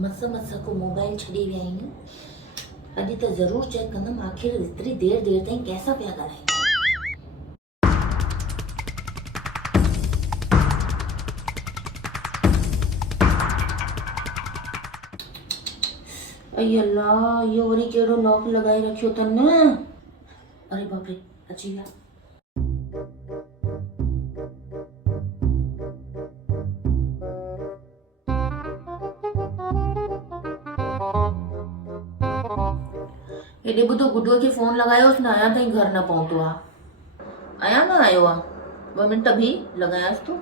मस मस को मोबाइल छॾी विया आहिनि। अॼु त ज़रूरु चेक कंदमि आख़िर एतिरी देर ताईं कैसा पिया ॻाल्हाइनि। अई अल्लाह, इहो वरी कहिड़ो लॉक लॻाए रखियो अथनि। अरे बाप रे, अची विया। हेॾे ॿुधो, गुडूअ खे फोन लॻायोसि न, अञा ताईं घर न पहुतो आहे। अञा न आयो आहे। 2 मिंट बीह, लॻायांसि थो।